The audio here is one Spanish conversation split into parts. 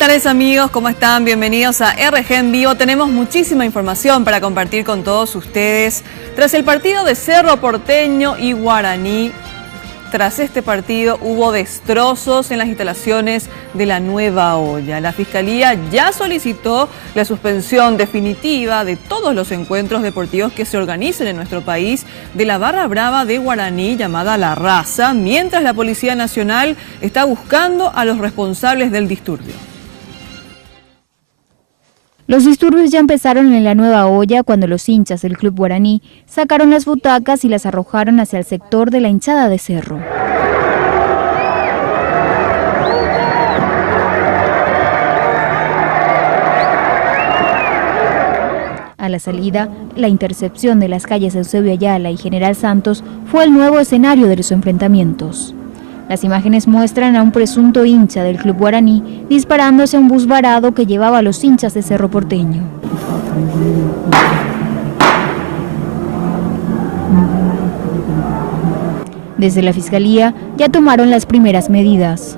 tardes amigos, ¿cómo están? Bienvenidos a RG en Vivo. Tenemos muchísima información para compartir con todos ustedes. Tras el partido de Cerro Porteño y Guaraní, tras este partido hubo destrozos en las instalaciones de la Nueva Olla. La Fiscalía ya solicitó la suspensión definitiva de todos los encuentros deportivos que se organicen en nuestro país de la barra brava de Guaraní llamada La Raza, mientras la Policía Nacional está buscando a los responsables del disturbio. Los disturbios ya empezaron en la Nueva Olla cuando los hinchas del Club Guaraní sacaron las butacas y las arrojaron hacia el sector de la hinchada de Cerro. A la salida, la intercepción de las calles Eusebio Ayala y General Santos fue el nuevo escenario de los enfrentamientos. Las imágenes muestran a un presunto hincha del Club Guaraní disparándose a un bus varado que llevaba a los hinchas de Cerro Porteño. Desde la Fiscalía ya tomaron las primeras medidas.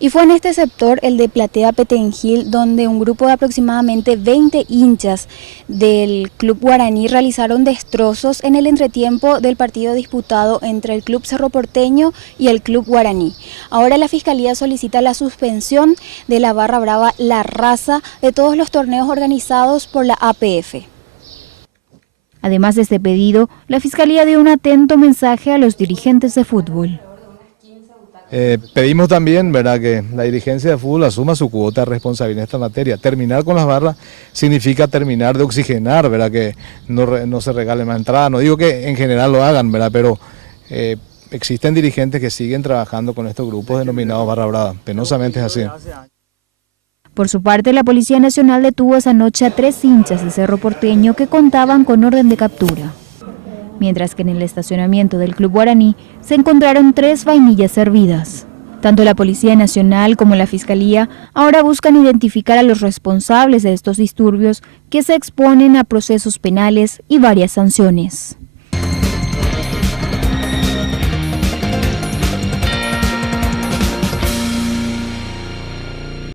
Y fue en este sector, el de Platea Petengil, donde un grupo de aproximadamente 20 hinchas del Club Guaraní realizaron destrozos en el entretiempo del partido disputado entre el Club Cerro Porteño y el Club Guaraní. Ahora la Fiscalía solicita la suspensión de la barra brava La Raza de todos los torneos organizados por la APF. Además de este pedido, la Fiscalía dio un atento mensaje a los dirigentes de fútbol. Pedimos también, ¿verdad?, que la dirigencia de fútbol asuma su cuota de responsabilidad en esta materia. Terminar con las barras significa terminar de oxigenar, ¿verdad?, que no se regale más entrada. No digo que en general lo hagan, ¿verdad?, pero existen dirigentes que siguen trabajando con estos grupos denominados barra brava. Penosamente es así. Por su parte, la Policía Nacional detuvo esa noche a 3 hinchas de Cerro Porteño que contaban con orden de captura. Mientras que en el estacionamiento del Club Guaraní se encontraron 3 vainillas servidas. Tanto la Policía Nacional como la Fiscalía ahora buscan identificar a los responsables de estos disturbios que se exponen a procesos penales y varias sanciones.